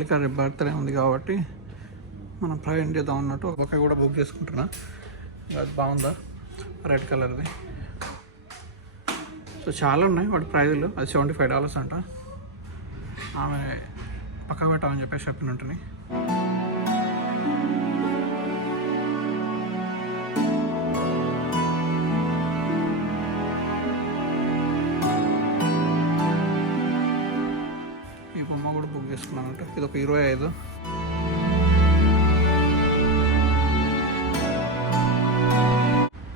మల్లిక రేపు బర్త్డే ఉంది కాబట్టి మనం ప్రయాణం చేద్దాం అన్నట్టు ఒక కూడా బుక్ చేసుకుంటున్నా. అది బాగుందా, రెడ్ కలర్ది. సో చాలా ఉన్నాయి వాటి ప్రైజులు. అది $75 అంట. ఆమె పక్క పెట్టామని చెప్పేసి చెప్పినట్టుని. ఈ బొమ్మ కూడా బుక్ చేసుకున్నానంట. ఇది ఒక 25.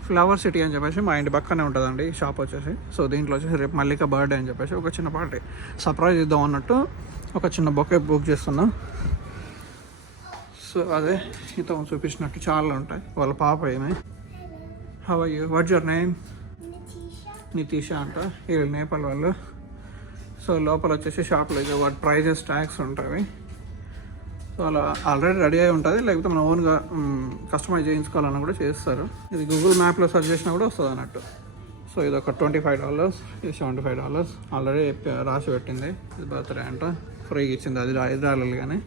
ఫ్లవర్ సిటీ అని చెప్పేసి మా ఇంటి పక్కనే ఉంటుందండి ఈ షాప్ వచ్చేసి. సో దీంట్లో వచ్చేసి రేపు మల్లిక బర్త్డే అని చెప్పేసి ఒక చిన్న పార్టీ సర్ప్రైజ్ ఇద్దాం అన్నట్టు ఒక చిన్న బొకే బుక్ చేస్తున్నా. సో అదే ఇంత చూపించినట్టు చాలా ఉంటాయి. వాళ్ళ పాప ఏమే. How are you, what's your name? Nitisha అంట. వీళ్ళు నేపాల్ వాళ్ళు. సో లోపల వచ్చేసి షాప్లో ఇది వాటి ప్రైజెస్ ట్యాక్స్ ఉంటాయి. సో అలా ఆల్రెడీ రెడీ అయి ఉంటుంది, లేకపోతే మనం ఓన్గా కస్టమైజ్ చేయించుకోవాలన్నా కూడా చేస్తారు. ఇది గూగుల్ మ్యాప్లో సెర్చ్ చేసినా కూడా వస్తుంది అన్నట్టు. సో ఇది ఒక $25, ఇది $75 ఆల్రెడీ రాసి పెట్టింది. ఇది బర్త్డే అంట, ఫ్రీగా ఇచ్చింది. అది $5 కానీ.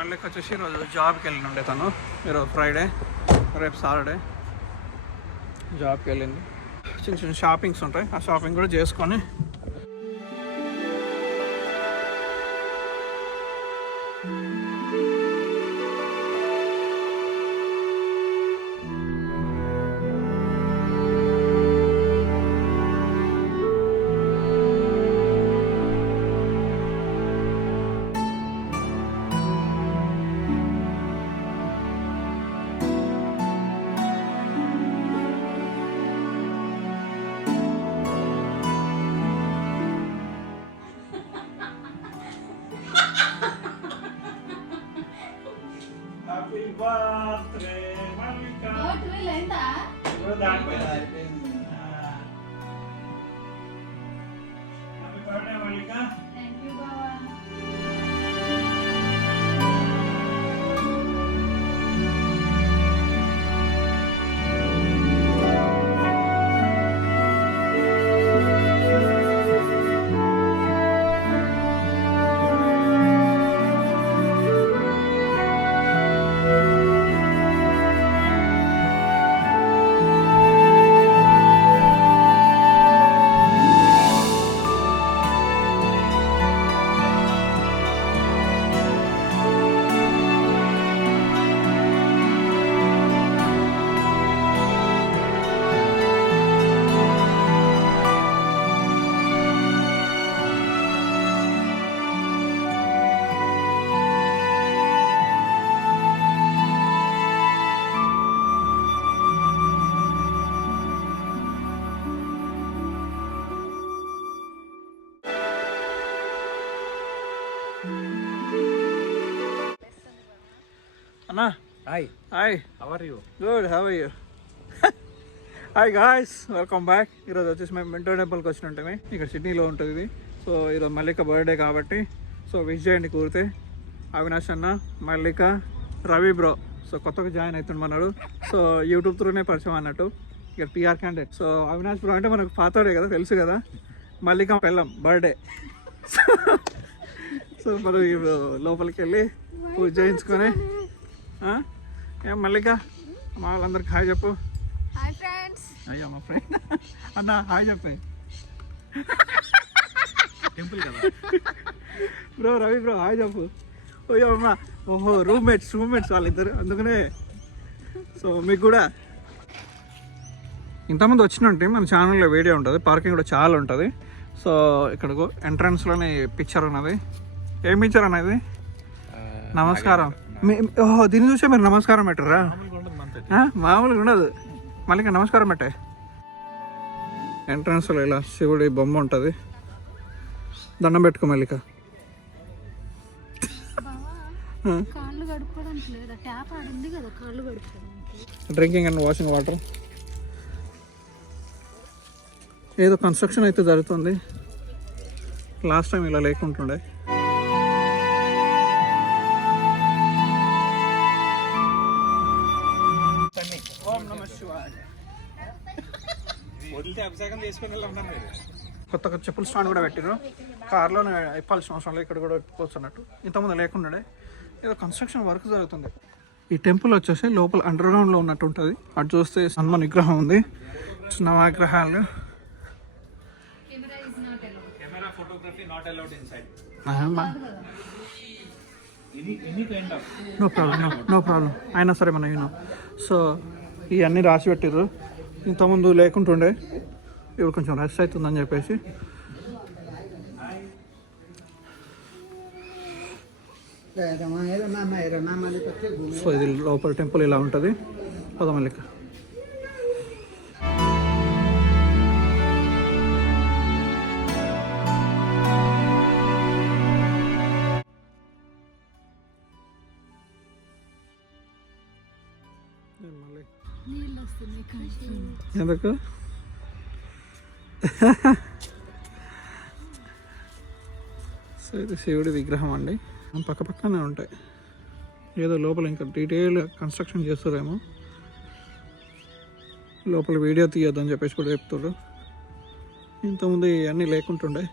మళ్ళీ వచ్చేసి ఈరోజు జాబ్కి వెళ్ళి ఉండే తను. ఈరోజు ఫ్రైడే, రేపు సాటర్డే. జాబ్కి వెళ్ళింది. చిన్న చిన్న షాపింగ్స్ ఉంటాయి, ఆ షాపింగ్ కూడా చేసుకొని అన్నా. Hi. Hi, how are you? Good, how are you? Hi guys, welcome back. ఈరోజు వచ్చేసి మేము మింటో టెంపుల్కి వచ్చినట్టు. ఇక్కడ సిడ్నీలో ఉంటుంది ఇది. సో ఈరోజు మల్లిక బర్త్డే కాబట్టి సో విష్ చేయండి కూరితే. అవినాష్ అన్న, మల్లిక, రవి బ్రో. సో కొత్తగా జాయిన్ అవుతున్నాడు. సో యూట్యూబ్ త్రూనే పరిచయం అన్నట్టు. ఇక్కడ PR candidate. So Avinash bro అంటే మనకు పాతోడే కదా, తెలుసు కదా. మల్లిక పెళ్ళం బర్త్డే. సో మనం లోపలికి వెళ్ళి పూజ చేయించుకొని. ఏం మల్లిక, మా వాళ్ళందరికి హాయ్ చెప్పు. Hi friends. అయ్యా మా ఫ్రెండ్ అన్న హాయ్ చెప్పే. టెంపుల్ కదా బ్రో. రవి బ్రో హాయ్ చెప్పు. ఓయో అమ్మా, ఓహో రూమ్మేట్స్ వాళ్ళిద్దరు, అందుకనే. సో మీకు కూడా ఇంతమంది వచ్చినట్టు మన ఛానల్లో వీడియో ఉంటుంది. పార్కింగ్ కూడా చాలా ఉంటుంది. సో ఇక్కడ ఎంట్రన్స్లోనే పిక్చర్ ఉన్నది. ఏం పిక్చర్ అన్నది? నమస్కారం. ఓహో దీన్ని చూసే మీరు నమస్కారం పెట్టరా? మామూలుగా ఉండదు. మళ్ళీ నమస్కారం పెట్టే. ఎంట్రన్స్లో ఇలా శివుడి బొమ్మ ఉంటుంది. దండం పెట్టుకో Mallika. Drinking and washing water. ఏదో కన్స్ట్రక్షన్ అయితే జరుగుతుంది. లాస్ట్ టైం ఇలా లేకుంటుండే. వదిలితే అభిషేకం చేసుకుని వెళ్దాం. కొత్తగా చెప్పుల స్టాండ్ కూడా పెట్టారు. కార్లోనే ఇప్పాల్సిన అవసరం లేదు, ఇక్కడ కూడా ఇప్పుకోవచ్చు అన్నట్టు. ఇంతకుముందు లేకుండానే ఏదో కన్స్ట్రక్షన్ వర్క్ జరుగుతుంది. ఈ టెంపుల్ వచ్చేసి లోపల అండర్ గ్రౌండ్లో ఉన్నట్టు ఉంటుంది. అటు చూస్తే హనుమాన్ విగ్రహం ఉంది, చిన్న విగ్రహాలు. నో ప్రాబ్లం అయినా సరే మన యూనో. సో ఇవన్నీ రాసి పెట్టారు. ఇంతకుముందు లేకుంటుండే, ఇప్పుడు కొంచెం రెస్ట్ అవుతుందని చెప్పేసి. సో ఇది లోపల టెంపుల్ ఇలా ఉంటుంది. పదమల్లిక ఎందుకు సో ఇది శివుడి విగ్రహం అండి. పక్క పక్కనే ఉంటాయి. ఏదో లోపల ఇంకా డీటెయిల్ కన్స్ట్రక్షన్ చేస్తారేమో. లోపల వీడియో తీయొద్దని చెప్పేసి కూడా చెప్తారు. ఇంతకుముందు ఇవన్నీ లేకుంటుండే.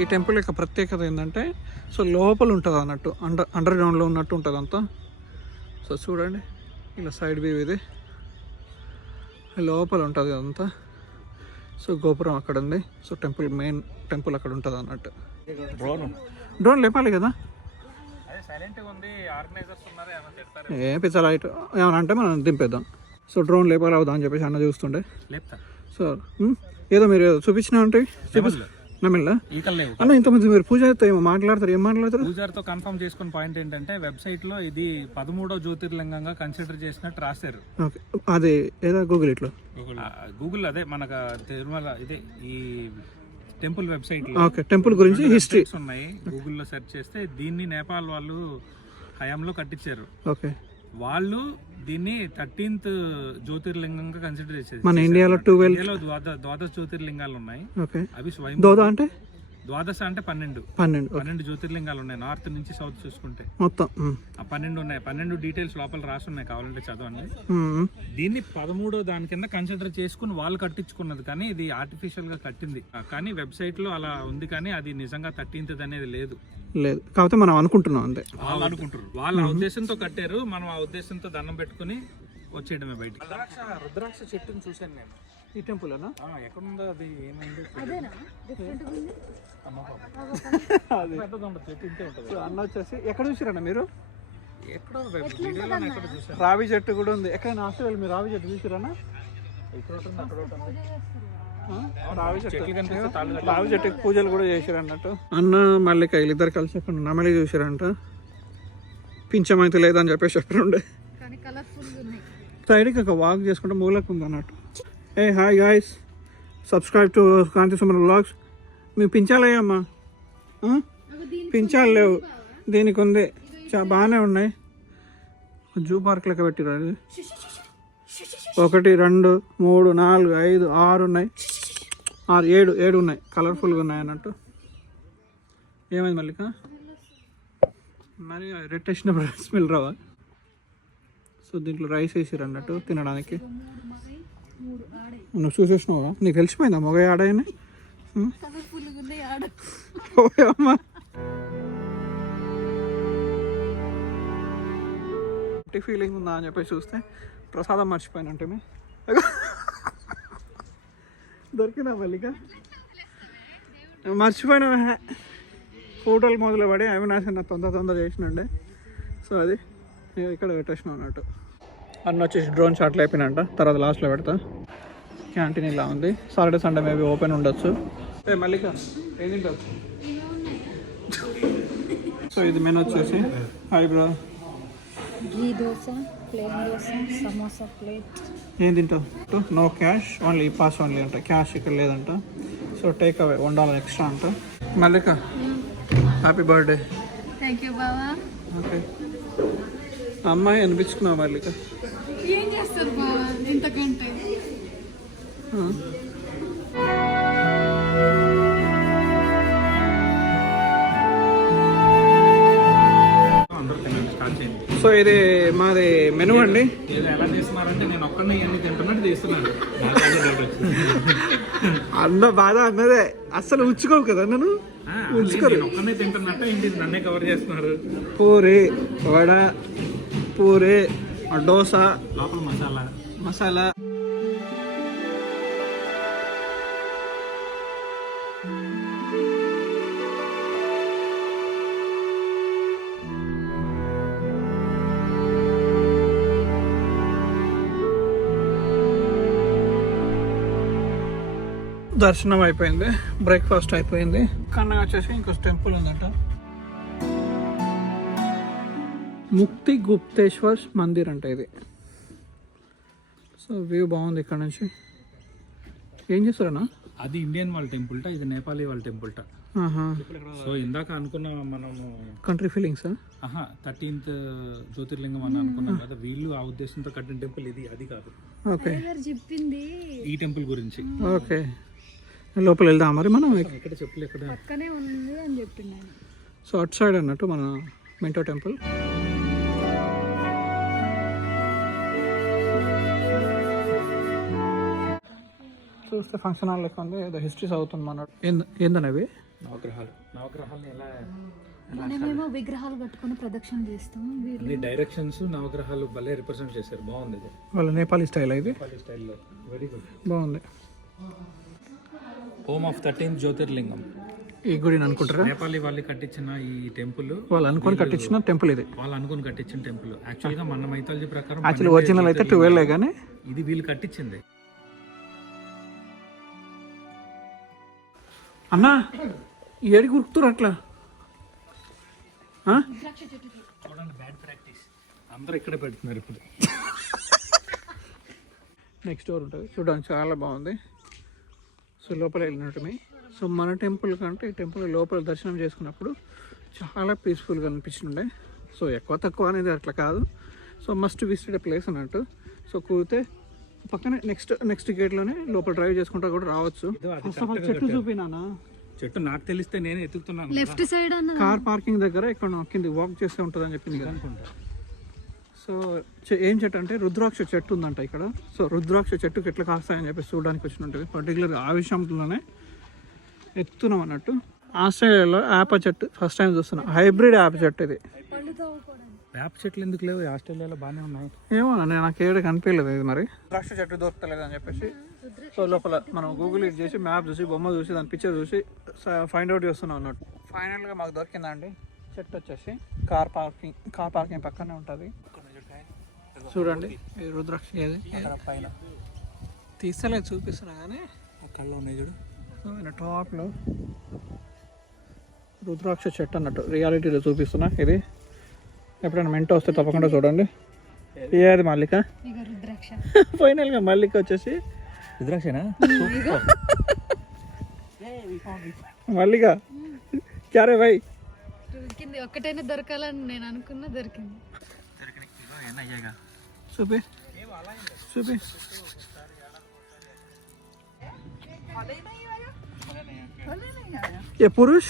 ఈ టెంపుల్ యొక్క ప్రత్యేకత ఏంటంటే సో లోపల ఉంటుంది అన్నట్టు, అండర్ గ్రౌండ్లో ఉన్నట్టు ఉంటుంది అంతా. సో చూడండి ఇలా సైడ్ వ్యూ ఇది, లోపల ఉంటుంది అదంతా. సో గోపురం అక్కడ ఉంది. సో టెంపుల్ మెయిన్ టెంపుల్ అక్కడ ఉంటుంది అన్నట్టు. డ్రోన్ లేపాలి కదా, ఏ పిచ్చా లైట్ ఏమన్నా అంటే మనం దింపేద్దాం. సో డ్రోన్ లేపాలి అవుదా అని చెప్పేసి అన్న చూస్తుండే. సో ఏదో మీరు చూపించిన అంటే అన్న ఇంతమంది మీరు పూజారితో ఏమో మాట్లాడతారు, ఏం మాట్లాడతారు? పూజారితో కన్ఫర్మ్ చేసుకున్న పాయింట్ ఏంటంటే వెబ్సైట్ లో ఇది 13వ జ్యోతిర్లింగంగా కన్సిడర్ చేసినట్టు రాశారు. అదే ఏదో గూగుల్ ఇట్లో గూగుల్ అదే మనకు తిరుమల ఇదే ఈ టెంపుల్ వెబ్సైట్ లో టెంపుల్ గురించి హిస్టరీ ఉన్నాయి. గూగుల్లో సెర్చ్ చేస్తే దీన్ని నేపాల్ వాళ్ళు హయాంలో కట్టించారు. ఓకే, వాళ్ళు దీన్ని 13th జ్యోతిర్లింగంగా కన్సిడర్ చేసేది. మన ఇండియాలో 12 ద్వాదశ జ్యోతిర్లింగాలు ఉన్నాయి. అవి స్వయం అంటే ద్వాదశ అంటే 12 జ్యోతిర్లింగాలు ఉన్నాయి. నార్త్ నుంచి సౌత్ చూసుకుంటే మొత్తం 12 ఉన్నాయి. 12 డీటెయిల్స్ లోపల రాసి ఉన్నాయి, కావాలంటే చదవండి. దీన్ని 13వ దాని కింద కన్సిడర్ చేసుకుని వాళ్ళు కట్టించుకున్నది, కానీ ఇది ఆర్టిఫిషియల్ గా కట్టింది. కానీ వెబ్సైట్ లో అలా ఉంది, కానీ అది నిజంగా 13th అనేది లేదు. కాకపోతే మనం అనుకుంటున్నాం అంతే. వాళ్ళు అనుకుంటారు, వాళ్ళ ఉద్దేశంతో కట్టారు. మనం ఆ ఉద్దేశంతో దండం పెట్టుకుని వచ్చేయడమే బయట. రుద్రాక్ష చెట్టుని చూశాను నేను ఈ టెంపుల్ ఎక్కడుందో అది ఏమైంది అన్న వచ్చేసి ఎక్కడ చూసారన్న మీరు? ఎక్కడో రావి చెట్టు కూడా ఉంది. ఎక్కడైనా ఆస్ట్రేలియా మీరు రావి చెట్టు చూసారన్నా? రావి చెట్టుకి పూజలు కూడా చేశారు అన్నట్టు. అన్న మళ్ళీ వీళ్ళిద్దరు కలిసి అక్కడ నమలి చూసారంట. పింఛమైతే లేదని చెప్పేసి చెప్పండి. సైడ్కి ఒక వాక్ చేసుకుంటే మూలకు ఉంది అన్నట్టు. ఏ hi guys, subscribe to Kanthi Suman vlogs. మేము పించాలయ్యమ్మా, పించాలు లేవు, దీనికి ఉంది. బాగానే ఉన్నాయి. జూ పార్క్ లెక్క పెట్టిరు. 1 2 3 4 5 6 ఉన్నాయి. 7 ఉన్నాయి. కలర్ఫుల్గా ఉన్నాయి అన్నట్టు. ఏమైంది మల్లిక? మరి రెడ్ వేసినప్పుడు స్మెల్ రావా? సో దీంట్లో రైస్ వేసారు అన్నట్టు తినడానికి. నువ్వు చూసేసినావా? నీకు తెలిసిపోయిందా మొగ ఆడని? అమ్మా ఫీలింగ్ ఉందా అని చెప్పేసి చూస్తే ప్రసాదం మర్చిపోయినట్టే దొరికిందా మల్లిక? మర్చిపోయినా ఫోటోలు మొదలు పడి అవినాశ్ అన్న తొందర చేసినండే. సో అది ఇక్కడ పెట్టేసిన అన్నట్టు. అన్న వచ్చేసి డ్రోన్ షాట్లు అయిపోయినంట, తర్వాత లాస్ట్లో పెడతా. క్యాంటీన్ ఇలా ఉంది. సాటర్డే సండే మేబీ ఓపెన్ ఉండొచ్చు. ఏ మల్లిక ఏం తింటావు? సో ఇది మెనూ వచ్చేసి hi bro, ghee dosa, plain dosa, samosa plate. ఏం తింటావు? No cash, only pass only అంట. క్యాష్ ఇక్కడ లేదంట. సో టేక్ అవే $1 ఎక్స్ట్రా అంట. Mallika happy birthday. Thank you బావా. ఓకే, అమ్మాయి అనిపించుకున్నావు మల్లిక? ఏం చేస్తారు బావా ఇంతకంటే? సో ఇది మాది మెనూ అండి. ఏదో ఎలా చేస్తున్నారంటే నేను ఒక్కనే ఇవన్నీ తింటున్నట్టు చేస్తున్నాను. నాకు అదే doubt వచ్చింది. అన్న బాధ అన్నదే, అస్సలు ఉంచుకోవు కదా నన్ను. నేను ఒక్కనే తింటున్నట్టు ఏంటి నన్నే కవర్ చేస్తున్నారు. పూరి, వడ, పూరి, దోశ, లోపల మసాలా. దర్శనం అయిపోయింది, బ్రేక్ఫాస్ట్ అయిపోయింది. కన్నా వచ్చేసి ఇంకో టెంపుల్ ఉందంట, ముక్తి గుప్తేశ్వర్ మందిర్ అంట ఇది. సో వ్యూ బాగుంది ఇక్కడ నుంచి. ఏం చేస్తారన్నా? అది ఇండియన్ వాళ్ళ టెంపుల్ట, ఇది నేపాలీ వాళ్ళ టెంపుల్ట. సో ఇందాక అనుకున్నాం మనము కంట్రీ ఫీలింగ్స్ 13th జ్యోతిర్లింగం అని అనుకున్నాం కదా, వీళ్ళు ఆ ఉద్దేశంతో కట్టిన టెంపుల్ ఇది, అది కాదు. ఓకే, చెప్పింది ఈ టెంపుల్ గురించి. ఓకే, లోపల వెళ్దాం మరి మనం. ఎక్కడ చెప్పులు ఎక్కడ పక్కనే ఉంది అని చెప్పింది. సో అటు సైడ్ అన్నట్టు మన మెంటో టెంపుల్. చూస్తే ఫంక్షన్ హాల్ లెక్క ఉంది, ఏదో హిస్టరీ చదువుతుంది మన. ఏందనేవి నవగ్రహాలని ఎలా మనమేమో విగ్రహాలు కట్టుకుని ప్రదక్షిణ చేస్తాం. అన్ని డైరెక్షన్స్ నవగ్రహాలు భలే రిప్రజెంట్ చేశారు, బాగుంది. ఇది వాళ్ళ నేపాలీ స్టైల్, ఇది నేపాలీ స్టైల్లో వెరీ గుడ్, బాగుంది. హోమ్ ఆఫ్ 13th జ్యోతిర్లింగం ఈ గుడిని అనుకుంటారా? నేపాలీ వాళ్ళు కట్టించిన ఈ టెంపుల్, వాళ్ళు అనుకొని కట్టించిన టెంపుల్ ఇది. వాళ్ళు అనుకొని కట్టించిన టెంపుల్. యాక్చువల్గా మన మైథాలజీ ప్రకారం యాక్చువల్లీ ఒరిజినల్ అయితే 12 కానీ ఇది వీళ్ళు కట్టించింది. అన్నా ఏడి గుర్తురు అట్లా? చూడండి, బ్యాడ్ ప్రాక్టీస్. అందరూ ఇక్కడే పెడుతున్నారు ఇప్పుడు. నెక్స్ట్ డోర్ ఉంటుంది, చూడడానికి చాలా బాగుంది. సో లోపల వెళ్ళినట్టుమే. సో మన టెంపుల్ కంటే ఈ టెంపుల్ లోపల దర్శనం చేసుకున్నప్పుడు చాలా పీస్ఫుల్గా అనిపించిండే. సో ఎక్కువ తక్కువ అనేది అట్లా కాదు. సో మస్ట్ విజిటెడ్ ప్లేస్ అన్నట్టు. సో కూరితే పక్కనే నెక్స్ట్ గేట్లోనే లోపల డ్రైవ్ చేసుకుంటా కూడా రావచ్చు. ఫస్ట్ ఆఫ్ ఆల్ చెట్టు చూపినానా? చెట్టు నాకు తెలిస్తే నేను ఎత్తుకుతున్నాను. లెఫ్ట్ సైడ్ కార్ పార్కింగ్ దగ్గర ఇక్కడ కింద వాక్ చేస్తే ఉంటుంది అని చెప్పింది కదా అనుకుంటా. సో ఏం చెట్టు అంటే రుద్రాక్ష చెట్టు ఉందంట ఇక్కడ. సో రుద్రాక్ష చెట్టుకి ఎట్లా కాస్తాయని చెప్పి చూడడానికి వచ్చినట్టు పర్టికులర్గా ఆ విషయంలోనే ఎత్తున్నాం అన్నట్టు. ఆస్ట్రేలియాలో యాప చెట్టు ఫస్ట్ టైం చూస్తున్నా, హైబ్రిడ్ యాప చెట్టు ఇది. వేప చెట్లు ఎందుకు లేవు? ఆస్ట్రేలియాలో బాగానే ఉన్నాయి. ఏమో నాకు ఏడు కనిపించలేదు ఇది. మరి ద్రాక్ష చెట్టు దొరకలేదు అని చెప్పేసి సో లోపల మనం గూగుల్ ఇట్ చేసి మ్యాప్ చూసి బొమ్మ చూసి దాని పిక్చర్ చూసి ఫైండ్ అవుట్ చేస్తున్నాం అన్నట్టు. ఫైనల్గా మాకు దొరికిందండి చెట్టు వచ్చేసి కార్ పార్కింగ్ పక్కనే ఉంటుంది. చూడండి ఈ రుద్రాక్ష ఏది పైన తీస్తలేదు, చూపిస్తున్నా కానీ కళ్ళు ఉన్నాయి చూడు. సో ఆయన టాప్లో రుద్రాక్ష చెట్టు అన్నట్టు రియాలిటీలో చూపిస్తున్నా. ఇది ఎప్పుడైనా మెంటో వస్తే తప్పకుండా చూడండి. ఏది మల్లిక? ఫైనల్గా మల్లిక వచ్చేసి రుద్రాక్షనా? మల్లిక క్యారే భాయ్ దొరికింది. ఒక్కటైనా దొరకాలని నేను అనుకున్నా, దొరికింది. చూపి చూపి. ये पुरुष?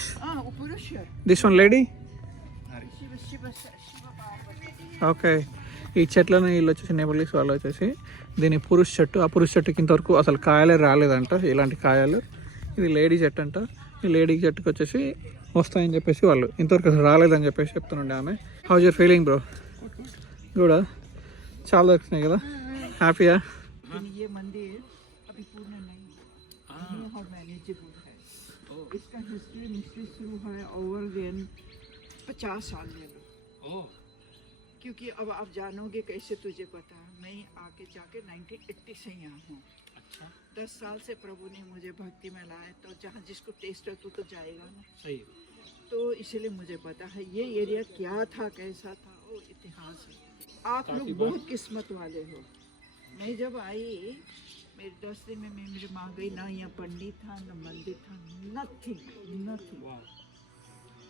This one lady? ఓకే, ఈ చెట్లను వీళ్ళు వచ్చేసి నేపాలీస్ వాళ్ళు వచ్చేసి దీని పురుష చెట్టు. ఆ పురుష చెట్టుకి ఇంతవరకు అసలు కాయలే రాలేదంట, ఇలాంటి కాయలు. ఇది లేడీ చెట్టు అంట. ఈ లేడీ చెట్టుకి వచ్చేసి వస్తాయని చెప్పేసి వాళ్ళు ఇంతవరకు అసలు రాలేదని చెప్పేసి చెప్తుండే ఆమె. How you're feeling bro? కూడా చాలా దొరుకుతున్నాయి కదా, హ్యాపీయా? ये मंदिर अभी पूर्ण नहीं है, how manageable है। इसका हिस्ट्री शुरू है ओवर देन 50 साल ले लो, क्योंकि अब आप जानोगे कैसे, तुझे पता है मैं आके जाके 1980 से यहाँ हूँ। अच्छा, 10 साल से प्रभु ने मुझे भक्ति में लाया, तो जहाँ जिसको टेस्ट है तो जाएगा ना। सही। तो इसलिए मुझे पता है ये एरिया क्या था, कैसा था, वो इतिहास है। आप लोग बहुत किस्मत वाले हो। मैं जब आई मेरे 10 दिन में मेरी माँ गई ना, यहाँ पंडित था ना मंदिर था, नथिंग।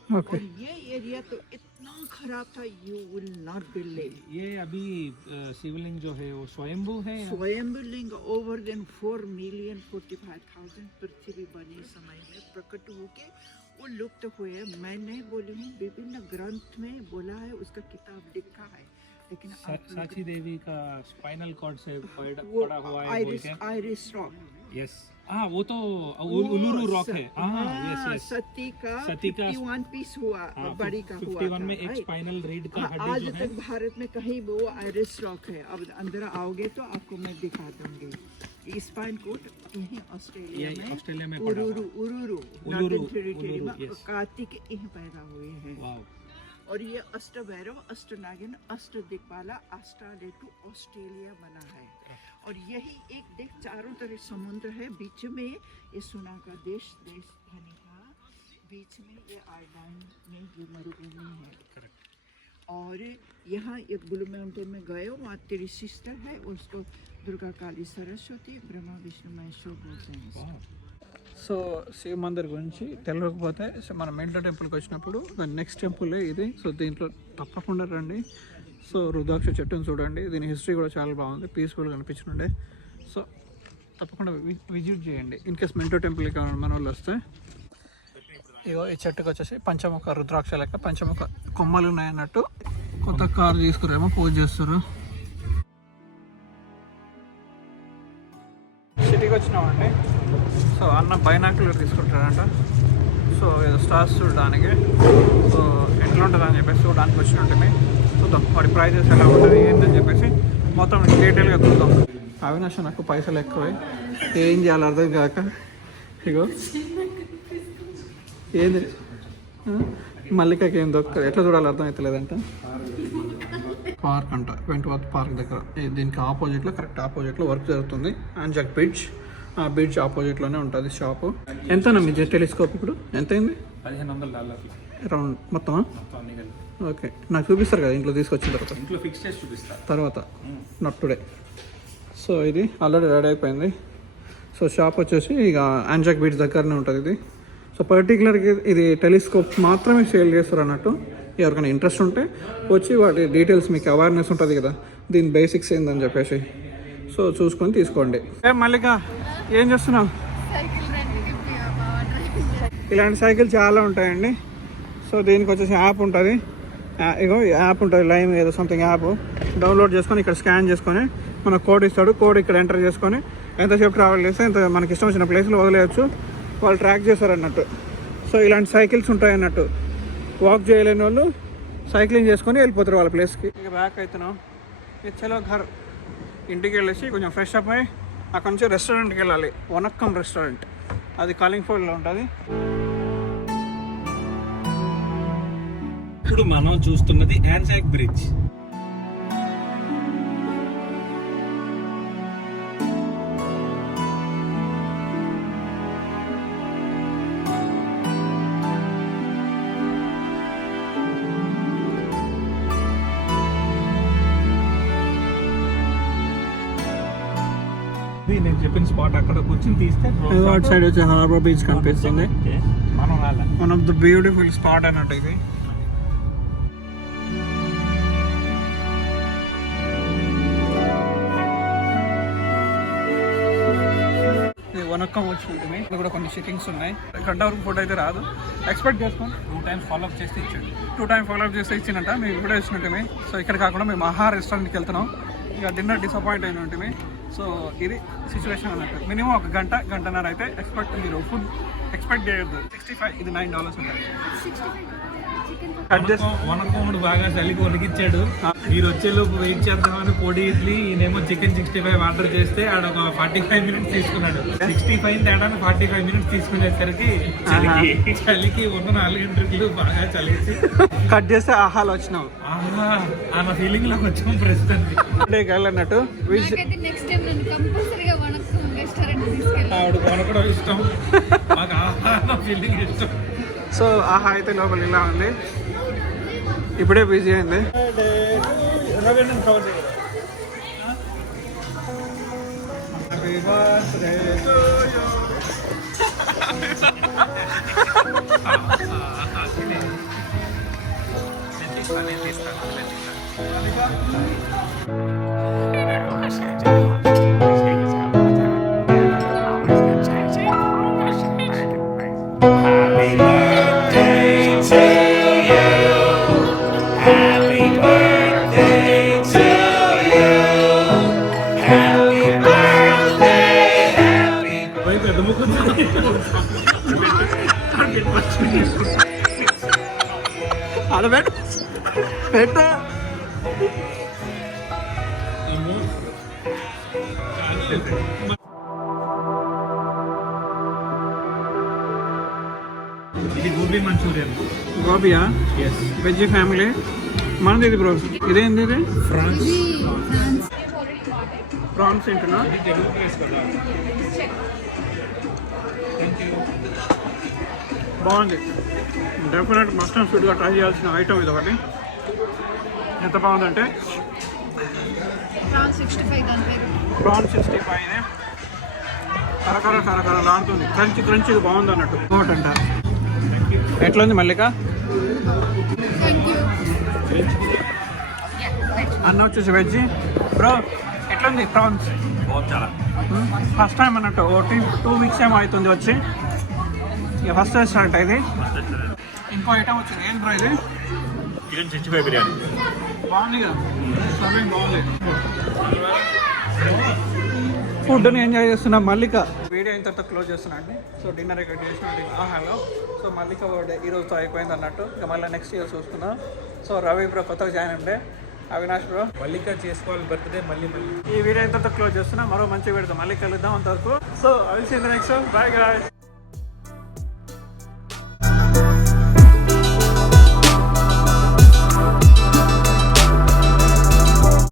ओके, और ये एरिया तो इतना खराब था, यू विल नॉट बिलीव। ये अभी शिवलिंग जो है वो स्वयंभू है? स्वयंभू लिंग ओवर देन 4,45,000 पृथ्वी बनी समय में प्रकट होके वो लुप्त हुए। मैं नहीं बोली हूँ, विभिन्न ग्रंथ में बोला है, उसका किताब लिखा है, लेकिन आप लोग- साची देवी का स्पाइनल कॉर्ड से वो पड़ा हुआ है बोल आयरिस के। आयरिस रॉक, यस, हाँ वो तो उलूरू रॉक है। हाँ यस हाँ, यस, सती का सती का 51 पीस हुआ, बड़ी का हुआ 51 में था, एक right? स्पाइनल रीड का हाँ, हड्डी आज जो है। तक भारत में कहीं वो आयरिस रॉक है। अब अंदर आओगे तो आपको मैं दिखा दूंगी। स्पाइन कोट यहीं ऑस्ट्रेलिया ये में ऑस्ट्रेलिया में पड़ा उरुरु उलूरू, नॉर्दर्न टेरिटरी उलूरू, में yes. कार्तिक यहीं पैदा हुए हैं। वाओ, और ये अष्ट भैरव, अष्ट नागिन, अष्ट दिक्पाला, ऑस्ट्रेलिया ऑस्ट्रेलिया बना है। और यही एक देख, चारों तरफ समुद्र है, बीच में ये सोना का देश धनी का, बीच में ये आइलैंड में ये मरुभूमि है। और यहाँ एक ब्लू माउंटेन में गए हो, वहाँ तेरी सिस्टर है, उसको दुर्गा काली सरस्वती ब्रह्मा विष्णु महेश्वर बोलते हैं। సో శివ మందిర్ గురించి తెలియకపోతే సో మనం మెంటో టెంపుల్కి వచ్చినప్పుడు దాని నెక్స్ట్ టెంపుల్ ఇది. సో దీంట్లో తప్పకుండా రండి. సో రుద్రాక్ష చెట్టును చూడండి, దీని హిస్టరీ కూడా చాలా బాగుంది, పీస్ఫుల్గా అనిపించుండే. సో తప్పకుండా విజిట్ చేయండి. ఇన్ కేస్ మెంటో టెంపుల్కి కావాలి మన వాళ్ళు వస్తే. ఇగో ఈ చెట్టుకు వచ్చేసి పంచముఖ రుద్రాక్ష లెక్క పంచముఖ కొమ్మలు ఉన్నాయన్నట్టు. కొత్త కారు తీసుకురేమో పూజ చేస్తారు. సిటీకి వచ్చినామండి. సో అన్న బైనాక్యులర్ తీసుకుంటాడంట. సో ఏదో స్టార్స్ చూడడానికి, సో ఎట్లా ఉంటుంది అని చెప్పేసి చూడడానికి వచ్చినట్టు చూద్దాం, వాడి ప్రైజెస్ ఎలా ఉంటుంది ఏంటని చెప్పేసి మొత్తం డీటెయిల్గా చూద్దాం. అవినాష్ నాకు పైసలు ఎక్కువ, ఏం చేయాలి అర్థం కాక ఇగో ఏంది మల్లికకి ఏం దొరకదు, ఎట్లా చూడాలి అర్థం అవుతలేదంట. పార్క్ అంట, వెంటవర్త్ పార్క్ దగ్గర, దీనికి ఆపోజిట్లో కరెక్ట్ ఆపోజిట్లో వర్క్ జరుగుతుంది. అంజక్ బ్రిడ్జ్, ఆ బ్రిడ్జ్ ఆపోజిట్లోనే ఉంటుంది షాపు. ఎంతనా మీ టెలిస్కోప్ ఇప్పుడు ఎంత అయింది? $1500 అరౌండ్ మొత్తమా? మొత్తం అన్ని కలిపి. ఓకే, నాకు చూపిస్తారు కదా ఇంట్లో తీసుకొచ్చిన తర్వాత. ఇంట్లో ఫిక్స్ చేసి చూపిస్తా తర్వాత నాట్ టుడే. సో ఇది ఆల్రెడీ రెడీ అయిపోయింది. సో షాప్ వచ్చేసి ఇక అంజక్ బీచ్ దగ్గరనే ఉంటుంది ఇది. సో పర్టికులర్గా ఇది టెలిస్కోప్ మాత్రమే సేల్ చేస్తారు అన్నట్టు. ఎవరికైనా ఇంట్రెస్ట్ ఉంటే వచ్చి వాటి డీటెయిల్స్, మీకు అవేర్నెస్ ఉంటుంది కదా దీని బేసిక్స్ ఏందని చెప్పేసి, సో చూసుకొని తీసుకోండి. మల్లిక ఏం చేస్తున్నావు? సైకిల్ రెంట్కి బాగా ఇలాంటి సైకిల్ చాలా ఉంటాయండి. సో దీనికి వచ్చేసి యాప్ ఉంటుంది, ఇగో యాప్ ఉంటుంది, లైమ్ ఏదో సంథింగ్ యాప్ డౌన్లోడ్ చేసుకొని ఇక్కడ స్కాన్ చేసుకొని మన కోడ్ ఇస్తాడు. కోడ్ ఇక్కడ ఎంటర్ చేసుకొని ఎంతసేపు ట్రావెల్ చేస్తే ఎంత మనకి ఇష్టం వచ్చిన ప్లేస్లో వదిలేయచ్చు, వాళ్ళు ట్రాక్ చేస్తారు అన్నట్టు. సో ఇలాంటి సైకిల్స్ ఉంటాయి అన్నట్టు. వాక్ చేయలేని వాళ్ళు సైక్లింగ్ చేసుకొని వెళ్ళిపోతారు వాళ్ళ ప్లేస్కి. ఇక బ్యాక్ అవుతున్నాం. ఇది చలో ఘర్, ఇంటికి వెళ్ళేసి కొంచెం ఫ్రెష్ అప్ అయ్యి అక్కడ నుంచి రెస్టారెంట్కి వెళ్ళాలి. వనక్కం రెస్టారెంట్, అది కాలింగ్ఫోర్డ్లో ఉంటుంది. ఇప్పుడు మనం చూస్తున్నది ఆంజాక్ బ్రిడ్జ్. నేను చెప్పిన స్పాట్ అక్కడ కూర్చొని తీస్తే అటు సైడ్ వచ్చి హార్బర్ బీచ్ కనిపిస్తుంది. మనం రాలే. One of the beautiful spot అన్నట్టు ఇది. ఇది వనక్కం వచ్చినట్టుంది. ఇక్కడ కూడా కొన్ని సిట్టింగ్స్ ఉన్నాయి. గంట వరకు ఫుడ్ అయితే రాదు, ఎక్స్పెక్ట్ చేసుకోండి. 2 times ఫాలో అప్ చేస్తే ఇచ్చాడు. 2 times ఫాలో అప్ చేస్తే ఇచ్చినట్ట మేము కూడా ఇచ్చినట్టు. సో ఇక్కడ కాకుండా మేము ఆహా రెస్టారెంట్కి వెళ్తున్నాం. ఇక డిన్నర్ డిసప్పాయింట్ అయిన ఉంటుంది. సో ఇది సిచ్యువేషన్ అన్నట్టు. మినిమం ఒక గంటన్నర అయితే మీరు ఫుడ్ ఎక్స్పెక్ట్ చేయొద్దు. 65, ఇది $9 ఉంటుంది. కట్ చేసి వనకోముడు బాగా చలికి వణికిచ్చాడు. మీరు వచ్చేలోపు వెయిట్ చేద్దామని పొడి ఇడ్లీ, ఈయనేమో చికెన్ 65 ఆర్డర్ చేస్తే ఆడ ఒక 45 minutes తీసుకున్నాడు. 65 తేడాను 45 minutes తీసుకునేసరికి చలికి ఉన్న 4 గంటలు బాగా చలిసి కట్ చేస్తే ఆహాలు వచ్చినాం. ఆమె ఫీలింగ్ లోకి వచ్చాం ప్రస్తుతానికి. వెళ్ళన్నట్టు నాకైతే నెక్స్ట్ టైం నన్ను కంపల్సరీగా వనక్కం రెస్టారెంట్ తీసుకెళ్ళి. ఆవిడ కొనకడం ఇష్టం, మాకు ఆహా ఫీలింగ్ ఇష్టం. సో ఆహా అయితే లోపల ఇలా ఉంది, ఇప్పుడే బిజీ అయింది. Happy birthday. అలా పెట్టు పెట్టు. ఇది గోబీ మంచూరియన్. గోబియా వెజ్ ఫ్యామిలీ మనది ఇది బ్రో. ఇదేంది ఇది? ఫ్రాన్స్. ప్రాన్స్ ఏంటున్నా? ఇది తెలుగు ప్లేస్ కదా. బాగుంది. డెఫినెట్ మస్ట్ అండ్ షుడ్గా ట్రై చేయాల్సిన ఐటమ్ ఇది ఒకటి. ఎంత బాగుందంటే ప్రాన్స్ 65 దాని పేరు. ప్రాన్ 65 కరకర లాడుతుంది. క్రంచ్ బాగుంది అన్నట్టు ఇంకోటంట. ఎట్లుంది మల్లిక? Thank you. అన్న వచ్చేసి వెజ్. బ్రో ఎట్లుంది ప్రాన్స్? చాలా ఫస్ట్ టైం అన్నట్టు 2 వీక్స్ ఏమో అవుతుంది వచ్చి. ఇక ఫస్ట్ రెస్టారెంట్ ఇది. ఇంకో ఐటమ్ వచ్చింది. ఏం బ్రో ఇది? చికెన్ 65 బిర్యానీ. బాగుంది కదా, సర్వింగ్ బాగుంది. ఫుడ్ని ఎంజాయ్ చేస్తున్నా మల్లిక. వీడియో ఇంతతో క్లోజ్ చేస్తున్నా అండి. సో డిన్నర్ ఇక్కడ చేసిన ఆహాలో. సో మల్లిక బర్త్డే ఈరోజుతో అయిపోయింది అన్నట్టు. ఇక మళ్ళీ నెక్స్ట్ ఇయర్ చూసుకుందాం. సో రవి బ్రో కొత్తగా జాయిన్ ఉండే, అవినాష్ బ్రో మల్లిక చేసుకోవాలి బర్త్డే మళ్ళీ. ఈ వీడియో ఇంతతో క్లోజ్ చేస్తున్నా. మరో మంచి వీడియోతో మళ్ళీ కలుద్దాం అంతవరకు. So I will see you in the next. Bye guys.